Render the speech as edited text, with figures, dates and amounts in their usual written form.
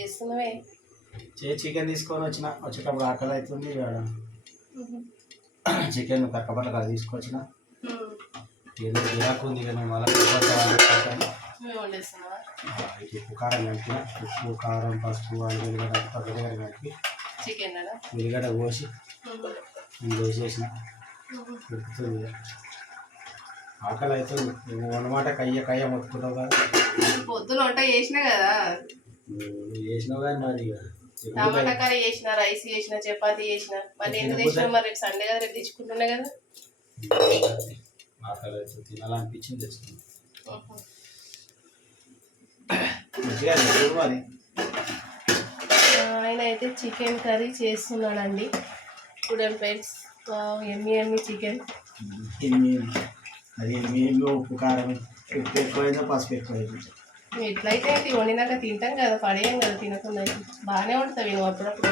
చేస్తున్నావే? చికెన్ తీసుకొని వచ్చేటప్పుడు ఆకలి అవుతుంది. చికెన్ కక్కపట్ల కాడ తీసుకొచ్చిన ఏదో గిరాకు ఉంది కానీ మళ్ళీ ఉప్పు కారం కలిపిన, ఉప్పు కారం పసుపు ఉల్లిగడ్డ కలిపి చికెన్ ఉల్లిగడ్డ కోసి వేసేసిన ఉడుకుతుంది. ఆకలి అవుతుంది. అన్నమాట కయ్య మొత్తుకుంటావు కదా. పొద్దున వంట చేసినా కదా, చేసినావు కానీ మరి టమాటా కర్రీ చేసిన, రైస్ చేసిన, చపాతీ చేసిన. మరి ఎందుకు తెచ్చినా? మరి రేపు సండే కదా, రేపు తెచ్చుకుంటున్నా కదా. ఆకలి అవుతుంది, తినాలనిపించింది తెచ్చుకున్నాను. ఆయన అయితే చికెన్ కర్రీ చేస్తున్నాడండి. చూడండి ఫ్రెండ్స్, ఎమ్మి చికెన్. అది ఉప్పు కారం ఉప్పు ఎక్కువైందా పసుపు ఎక్కువైంది. ఎట్లయితే వండినాక తింటాం కదా, పడేయం కదా తినకుండా. బాగానే ఉంటుంది నువ్వు అప్పుడప్పుడు.